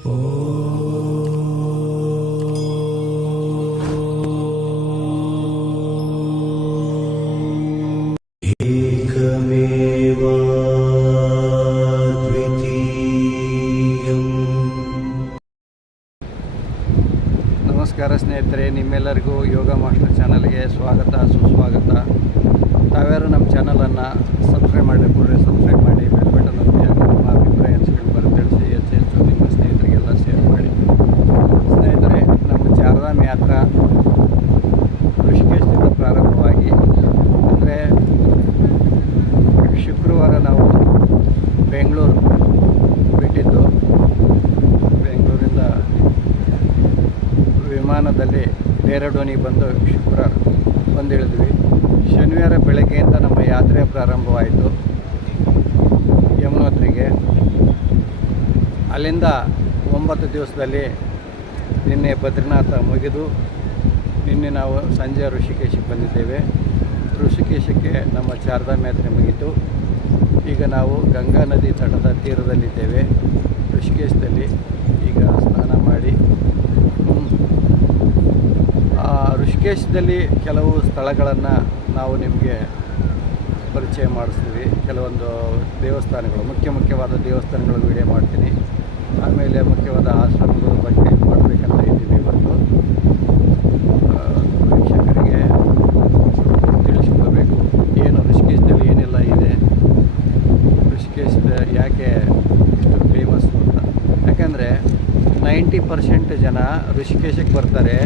ನಮಸ್ಕಾರ ಸ್ನೇಹಿತರೆ, ನಿಮ್ಮೆಲ್ಲರಿಗೂ ಯೋಗ ಮಾಸ್ಟರ್ ಚಾನಲ್ಗೆ ಸ್ವಾಗತ, ಸುಸ್ವಾಗತ. ತಾವ್ಯಾರು ನಮ್ಮ ಚಾನಲನ್ನು ಸಬ್ಸ್ಕ್ರೈಬ್ ಮಾಡಿ ಕೂಡಲೇ ಸಬ್ಸ್ಕ್ರೈಬ್ ಮಾಡಿ ಬೆಲ್ ಬಟನ್ ಒತ್ತಿ ಹಾಗೂ ನಿಮ್ಮ ಅಭಿಪ್ರಾಯ ಅನಿಸಿಕೊಂಡು ಬರೋ ತಿಳಿಸಿ ಹೆಚ್ಚು ಹೆಚ್ಚು ನಿಮ್ಮ ಸ್ನೇಹಿತರಿಗೆಲ್ಲ ಶೇರ್ ಮಾಡಿ ಸ್ನೇಹಿತರೆ ನಮ್ಮ ಚಾರಧಾಮ್ ಯಾತ್ರಾ ಋಷಿಕೇಶದಿಂದ ಪ್ರಾರಂಭವಾಗಿ ಅಂದರೆ ಶುಕ್ರವಾರ ನಾವು ಬೆಂಗಳೂರು ಬಿಟ್ಟಿದ್ದು ಬೆಂಗಳೂರಿಂದ ವಿಮಾನದಲ್ಲಿ ಡೆಹ್ರಾಡೂನಿಗೆ ಬಂದು ಶುಕ್ರವಾರ ಬಂದಿಳಿದ್ವಿ. ಶನಿವಾರ ಬೆಳಗ್ಗೆಯಿಂದ ನಮ್ಮ ಯಾತ್ರೆ ಪ್ರಾರಂಭವಾಯಿತು. ಯಮುನೋತ್ರಿಗೆ. ಅಲ್ಲಿಂದ ಒಂಬತ್ತು ದಿವಸದಲ್ಲಿ ನಿನ್ನೆ ಬದ್ರಿನಾಥ ಮುಗಿದು ನಿನ್ನೆ ನಾವು ಸಂಜೆ ಋಷಿಕೇಶಕ್ಕೆ ಬಂದಿದ್ದೇವೆ. ಋಷಿಕೇಶಕ್ಕೆ ನಮ್ಮ ಚಾರ್ಧಾಮ್ ಯಾತ್ರೆ ಮುಗಿತು. ಈಗ ನಾವು ಗಂಗಾ ನದಿ ತಟದ ತೀರದಲ್ಲಿದ್ದೇವೆ. ಋಷಿಕೇಶದಲ್ಲಿ ಈಗ ಸ್ನಾನ ಮಾಡಿ ಋಷಿಕೇಶದಲ್ಲಿ ಕೆಲವು ಸ್ಥಳಗಳನ್ನು ನಾವು ನಿಮಗೆ ಪರಿಚಯ ಮಾಡಿಸ್ತೀವಿ. ಕೆಲವೊಂದು ದೇವಸ್ಥಾನಗಳು, ಮುಖ್ಯ ಮುಖ್ಯವಾದ ದೇವಸ್ಥಾನಗಳು ವಿಡಿಯೋ ಮಾಡ್ತೀನಿ. ಆಮೇಲೆ ಮುಖ್ಯವಾದ ಆಶ್ರಮಗಳ ಬಗ್ಗೆ ಮಾಡಬೇಕಂತ ಇದ್ದೀವಿ ಇವತ್ತು ಆ, ವೀಕ್ಷಕರಿಗೆ ತಿಳಿಸ್ಕೊಳ್ಬೇಕು ಏನು ಋಷಿಕೇಶದಲ್ಲಿ ಏನೆಲ್ಲ ಇದೆ ಋಷಿಕೇಶದ ಯಾಕೆ ಇಷ್ಟು ಫೇಮಸ್ಸು ಅಂತ ಯಾಕಂದರೆ ನೈಂಟಿ ಪರ್ಸೆಂಟ್ ಜನ ಋಷಿಕೇಶಕ್ಕೆ ಬರ್ತಾರೆ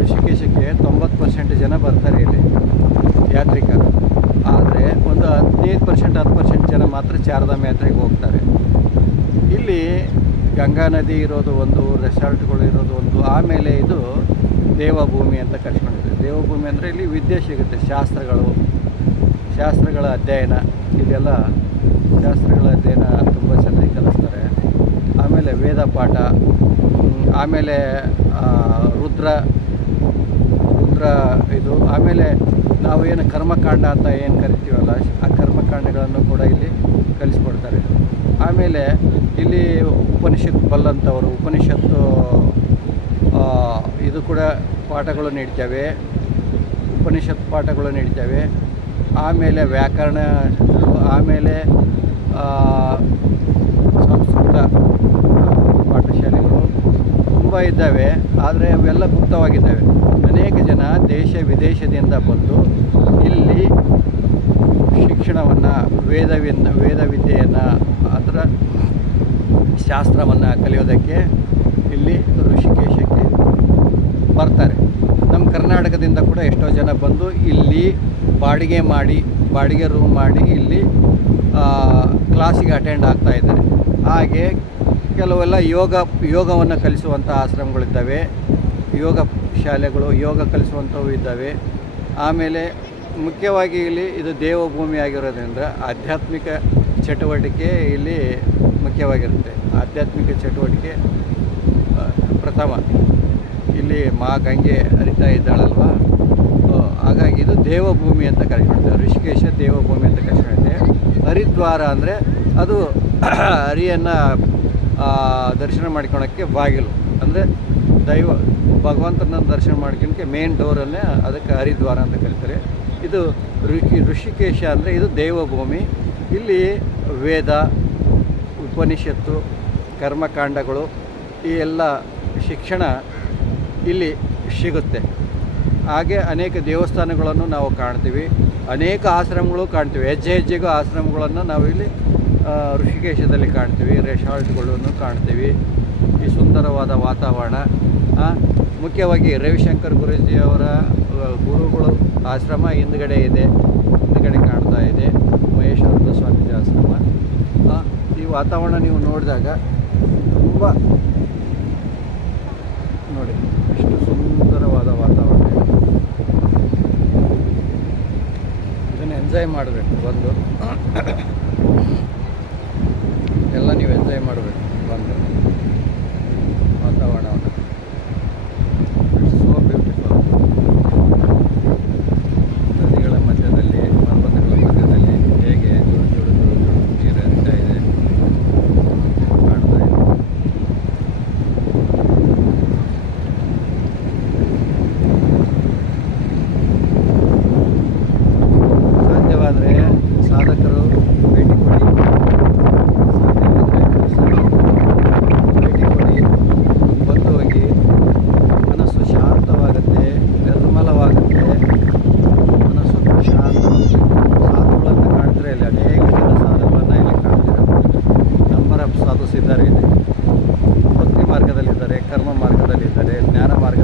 ಋಷಿಕೇಶಕ್ಕೆ ತೊಂಬತ್ತು ಪರ್ಸೆಂಟ್ ಜನ ಬರ್ತಾರೆ ಇಲ್ಲಿ ಯಾತ್ರಿಕರು ಆದರೆ ಒಂದು ಹದಿನೈದು ಪರ್ಸೆಂಟ್ ಹತ್ತು ಪರ್ಸೆಂಟ್ ಜನ ಮಾತ್ರ ಚಾರಧಾಮ ಯಾತ್ರೆಗೆ ಹೋಗ್ತಾರೆ. ಇಲ್ಲಿ ಗಂಗಾ ನದಿ ಇರೋದು ಒಂದು ರೆಸಾರ್ಟ್ಗಳು ಇರೋದು ಒಂದು, ಆಮೇಲೆ ಇದು ದೇವಭೂಮಿ ಅಂತ ಕರ್ಸ್ಕೊಂಡಿದೆ ದೇವಭೂಮಿ ಅಂದರೆ ಇಲ್ಲಿ ವಿದ್ಯೆ ಸಿಗುತ್ತೆ, ಶಾಸ್ತ್ರಗಳು, ಶಾಸ್ತ್ರಗಳ ಅಧ್ಯಯನ. ಇದೆಲ್ಲ ಶಾಸ್ತ್ರಗಳ ಅಧ್ಯಯನ ತುಂಬ ಚೆನ್ನಾಗಿ ಕಲಿಸ್ತಾರೆ. ಆಮೇಲೆ ವೇದ ಪಾಠ ಆಮೇಲೆ ರುದ್ರ ರುದ್ರ ಇದು, ಆಮೇಲೆ ನಾವು ಏನು ಕರ್ಮಕಾಂಡ ಅಂತ ಏನು ಕರಿತೀವಲ್ಲ, ಆ ಕರ್ಮಕಾಂಡಗಳನ್ನು ಕೂಡ ಇಲ್ಲಿ ಕಲಿಸ್ಕೊಡ್ತಾರೆ. ಆಮೇಲೆ ಇಲ್ಲಿ ಉಪನಿಷತ್ ಬಲ್ಲಂಥವರು ಉಪನಿಷತ್ತು ಇದು ಕೂಡ ಪಾಠಗಳು ನೀಡ್ತೇವೆ. ಉಪನಿಷತ್ ಪಾಠಗಳು ನೀಡ್ತೇವೆ. ಆಮೇಲೆ ವ್ಯಾಕರಣ, ಆಮೇಲೆ ಸಂಸ್ಕೃತ. ತುಂಬ ಇದ್ದಾವೆ, ಆದರೆ ಅವೆಲ್ಲ ಗುಪ್ತವಾಗಿದ್ದಾವೆ. ಅನೇಕ ಜನ ದೇಶ ವಿದೇಶದಿಂದ ಬಂದು ಇಲ್ಲಿ ಶಿಕ್ಷಣವನ್ನು ವೇದವಿನ ವೇದ ವಿದ್ಯೆಯನ್ನು ಅದರ ಶಾಸ್ತ್ರವನ್ನು ಕಲಿಯೋದಕ್ಕೆ ಇಲ್ಲಿ ಋಷಿಕೇಶಕ್ಕೆ ಬರ್ತಾರೆ. ನಮ್ಮ ಕರ್ನಾಟಕದಿಂದ ಕೂಡ ಎಷ್ಟೋ ಜನ ಬಂದು ಇಲ್ಲಿ ಬಾಡಿಗೆ ಮಾಡಿ, ಬಾಡಿಗೆ ರೂಮ್ ಮಾಡಿ ಇಲ್ಲಿ ಕ್ಲಾಸಿಗೆ ಅಟೆಂಡ್ ಆಗ್ತಾ ಇದ್ದಾರೆ. ಹಾಗೆ ಕೆಲವೆಲ್ಲ ಯೋಗ, ಯೋಗವನ್ನು ಕಲಿಸುವಂಥ ಆಶ್ರಮಗಳಿದ್ದಾವೆ. ಯೋಗ ಶಾಲೆಗಳು, ಯೋಗ ಕಲಿಸುವಂಥವು ಇದ್ದಾವೆ. ಆಮೇಲೆ ಮುಖ್ಯವಾಗಿ ಇಲ್ಲಿ ಇದು ದೇವಭೂಮಿ ಆಗಿರೋದ್ರಿಂದ ಆಧ್ಯಾತ್ಮಿಕ ಚಟುವಟಿಕೆ ಇಲ್ಲಿ ಮುಖ್ಯವಾಗಿರುತ್ತೆ. ಆಧ್ಯಾತ್ಮಿಕ ಚಟುವಟಿಕೆ ಪ್ರಥಮ. ಇಲ್ಲಿ ಮಾ ಗಂಗೆ ಹರಿತಾ ಇದ್ದಾಳಲ್ವ? ಹಾಗಾಗಿ ಇದು ದೇವಭೂಮಿ ಅಂತ ಕರೆಸ್ಕೊಳ್ತೇವೆ ಋಷಿಕೇಶ ದೇವಭೂಮಿ ಅಂತ ಕರೆಸ್ಕೊಳ್ತೇವೆ ಹರಿದ್ವಾರ ಅಂದರೆ ಅದು ಹರಿಯನ್ನು ದರ್ಶನ ಮಾಡ್ಕೊಳಕ್ಕೆ ಬಾಗಿಲು. ಅಂದರೆ ದೈವ, ಭಗವಂತನ ದರ್ಶನ ಮಾಡ್ಕೊಳಕ್ಕೆ ಮೇನ್ ಡೋರನ್ನೇ ಅದಕ್ಕೆ ಹರಿದ್ವಾರ ಅಂತ ಕರೀತಾರೆ. ಇದು ಋಷಿ, ಋಷಿಕೇಶ ಅಂದರೆ ಇದು ದೇವಭೂಮಿ. ಇಲ್ಲಿ ವೇದ, ಉಪನಿಷತ್ತು, ಕರ್ಮಕಾಂಡಗಳು, ಈ ಎಲ್ಲ ಶಿಕ್ಷಣ ಇಲ್ಲಿ ಸಿಗುತ್ತೆ. ಹಾಗೆ ಅನೇಕ ದೇವಸ್ಥಾನಗಳನ್ನು ನಾವು ಕಾಣ್ತೀವಿ. ಅನೇಕ ಆಶ್ರಮಗಳು ಕಾಣ್ತೀವಿ. ಹೆಜ್ಜೆ ಹೆಜ್ಜೆಗೂ ಆಶ್ರಮಗಳನ್ನು ನಾವು ಇಲ್ಲಿ ಋಷಿಕೇಶದಲ್ಲಿ ಕಾಣ್ತೀವಿ ರೆಸಾರ್ಟ್ಗಳನ್ನು ಕಾಣ್ತೀವಿ. ಈ ಸುಂದರವಾದ ವಾತಾವರಣ. ಮುಖ್ಯವಾಗಿ ರವಿಶಂಕರ್ ಗುರೂಜಿಯವರ ಗುರುಗಳು ಆಶ್ರಮ ಹಿಂದ್ಗಡೆ ಇದೆ. ಹಿಂದ್ಗಡೆ ಕಾಣ್ತಾ ಇದೆ. ಮಹೇಶ್ವರದ ಸ್ವಾಮೀಜಿ ಆಶ್ರಮ. ಈ ವಾತಾವರಣ ನೀವು ನೋಡಿದಾಗ ತುಂಬ ನೋಡಿ, ಎಷ್ಟು ಸುಂದರವಾದ ವಾತಾವರಣ ಇದೆ. ಇದನ್ನು ಎಂಜಾಯ್ ಮಾಡಬೇಕು, ಬಂದು. ಮಾಡಬೇಕು ಬಂದು ವಾತಾವರಣವನ್ನು ಸೋ ಬ್ಯೂಟಿಫುಲ್ ನದಿಗಳ ಮಧ್ಯದಲ್ಲಿ ಪರ್ವತಗಳ ಮಧ್ಯದಲ್ಲಿ ಹೇಗೆ ಜುಳು ಜುಳು ಜುಳು ಜುಳು ನೀರು ಹರಿತಾ ಇದೆ ಕಾಣ್ತಾ ಇದೆ ಸಾಧು ಸಿದ್ಧರು ಇದೆ ಭಕ್ತಿ ಮಾರ್ಗದಲ್ಲಿದ್ದಾರೆ ಕರ್ಮ ಮಾರ್ಗದಲ್ಲಿದ್ದಾರೆ ಜ್ಞಾನ ಮಾರ್ಗದಲ್ಲಿದ್ದಾರೆ.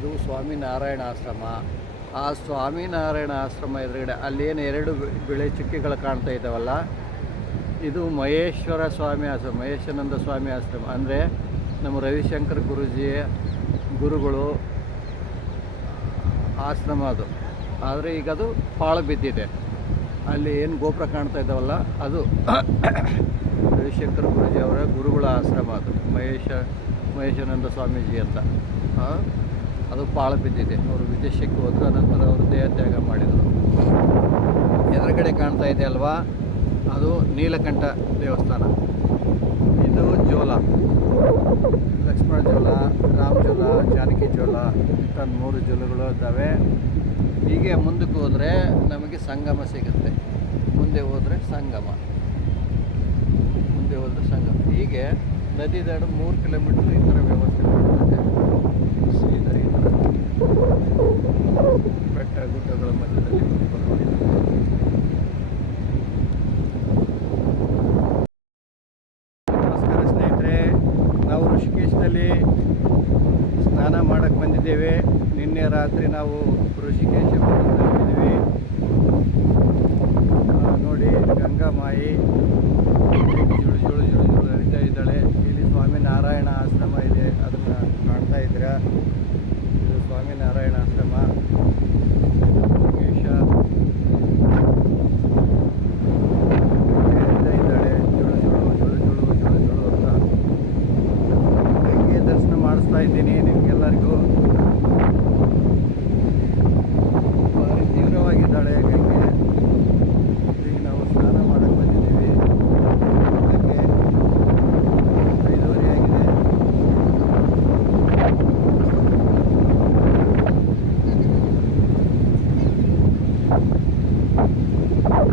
ಅದು ಸ್ವಾಮಿನಾರಾಯಣ ಆಶ್ರಮ. ಆ ಸ್ವಾಮಿನಾರಾಯಣ ಆಶ್ರಮ ಎದುರುಗಡೆ ಅಲ್ಲೇನು ಎರಡು ಬೆಳೆ ಚುಕ್ಕಿಗಳು ಕಾಣ್ತಾ ಇದ್ದಾವಲ್ಲ? ಇದು ಮಹೇಶ್ವರ ಸ್ವಾಮಿ ಆಶ್ರಮ, ಮಹೇಶಾನಂದ ಸ್ವಾಮಿ ಆಶ್ರಮ. ಅಂದರೆ ನಮ್ಮ ರವಿಶಂಕರ್ ಗುರುಜಿ ಗುರುಗಳು ಆಶ್ರಮ ಅದು. ಆದರೆ ಈಗ ಅದು ಪಾಳು ಬಿದ್ದಿದೆ. ಅಲ್ಲಿ ಏನು ಗೋಪುರ ಕಾಣ್ತಾ ಇದ್ದಾವಲ್ಲ, ಅದು ರವಿಶಂಕರ್ ಗುರುಜಿ ಅವರ ಗುರುಗಳ ಆಶ್ರಮ ಅದು. ಮಹೇಶ, ಮಹೇಶಾನಂದ ಸ್ವಾಮೀಜಿ ಅಂತ. ಅದು ಪಾಳು ಬಿದ್ದಿದೆ ಅವರು ವಿದೇಶಕ್ಕೆ ಹೋದರು, ಅನಂತರ ಅವರು ದೇಹ ತ್ಯಾಗ ಮಾಡಿದರು. ಎದುರುಗಡೆ ಕಾಣ್ತಾ ಇದೆ ಅಲ್ವಾ? ಅದು ನೀಲಕಂಠ ದೇವಸ್ಥಾನ. ಇದು ಜೋಲ ಲಕ್ಷ್ಮಣ ಜೋಲ ರಾಮ ಜೋಲ ಜಾನಕಿ ಜೋಲ ಇಂಥ ಮೂರು ಜೋಲಗಳು ಇದ್ದಾವೆ. ಹೀಗೆ ಮುಂದಕ್ಕೆ ಹೋದರೆ ನಮಗೆ ಸಂಗಮ ಸಿಗುತ್ತೆ. ಮುಂದೆ ಹೋದರೆ ಸಂಗಮ. ಮುಂದೆ ಹೋದರೆ ಸಂಗಮ. ಹೀಗೆ ನದಿ ದಾಡು ಮೂರು ಕಿಲೋಮೀಟ್ರ್ ಈ ಥರ ವ್ಯವಸ್ಥೆ ಸೀದಾ ಬೆಟ್ಟ ಗುಡ್ಡಗಳ ಮಧ್ಯದಲ್ಲಿ. ನಮಸ್ಕಾರ ಸ್ನೇಹಿತರೆ, ನಾವು ಋಷಿಕೇಶದಲ್ಲಿ ಸ್ನಾನ ಮಾಡಕ್ಕೆ ಬಂದಿದ್ದೇವೆ. ನಿನ್ನೆ ರಾತ್ರಿ ನಾವು ಋಷಿಕೇಶ ಬಂದಿದ್ದೀವಿ. ನೋಡಿ ಗಂಗಾಮಾಯಿ ಜುಳು ಜುಳು ಜುಳು ಜುಳು ಹರಿತಾ ಇದ್ದಾಳೆ. ಇಲ್ಲಿ ಸ್ವಾಮಿ ನಾರಾಯಣ ಆಶ್ರಮ ಇದೆ. ಇದ್ದೀರಾ ಇದು ಸ್ವಾಮಿನಾರಾಯಣ ಆಶ್ರಮ. ಇದ್ದಾಳೆ ಜೋಳು ಜೋಳು ಜೋಳು ಜೋಳು ಜೋಳು ಅಂತ. ದರ್ಶನ ಮಾಡಿಸ್ತಾ ಇದ್ದೀನಿ.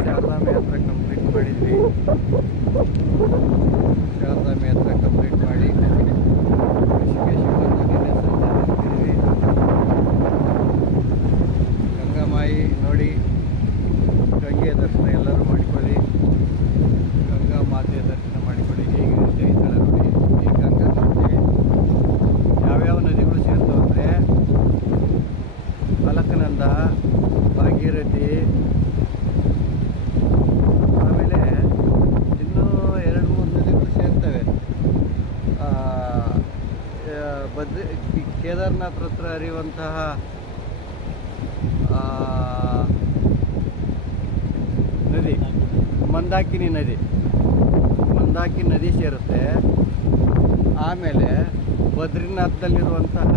ಶಾರದಾಂಬೆ ಹತ್ರ ಕಂಪ್ಲೀಟ್ ಮಾಡಿದ್ವಿ ಕೇದಾರ್ನಾಥ್ ಹತ್ರ ಹರಿಯುವಂತಹ ನದಿ, ಮಂದಾಕಿನಿ ನದಿ. ಮಂದಾಕಿ ನದಿ ಸೇರುತ್ತೆ. ಆಮೇಲೆ ಬದ್ರಿನಾಥದಲ್ಲಿರುವಂತಹ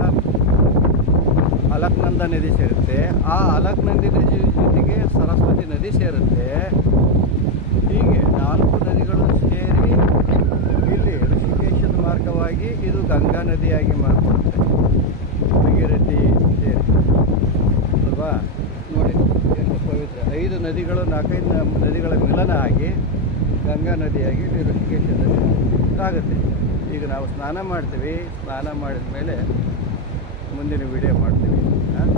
ಅಲಕ್ನಂದ ನದಿ ಸೇರುತ್ತೆ. ಆ ಅಲಕ್ನಂದಿ ನದಿ ಜೊತೆಗೆ ಸರಸ್ವತಿ ನದಿ ಸೇರುತ್ತೆ. ಹೀಗೆ ನಾಲ್ಕು ನದಿಗಳು ಸೇರಿ ಇಲ್ಲಿ ಋಷಿಕೇಶದ ಮಾರ್ಗವಾಗಿ ಇದು ಗಂಗಾ ನದಿಯಾಗಿ ಮಾರ್ಪಡುತ್ತೆ. ಭಾಗೀರಥಿ ಸೇರಿ ಅಲ್ವಾ? ನೋಡಿ ಎಷ್ಟು ಪವಿತ್ರ. ಐದು ನದಿಗಳು, ನಾಲ್ಕೈದು ನದಿಗಳ ಮಿಲನ ಆಗಿ ಗಂಗಾ ನದಿಯಾಗಿ ಋಷಿಕೇಶದಲ್ಲಿ ಆಗುತ್ತೆ ಈಗ ನಾವು ಸ್ನಾನ ಮಾಡ್ತೀವಿ. ಸ್ನಾನ ಮಾಡಿದ ಮೇಲೆ ಮುಂದಿನ ವಿಡಿಯೋ ಮಾಡ್ತೀವಿ. ಹಾಂ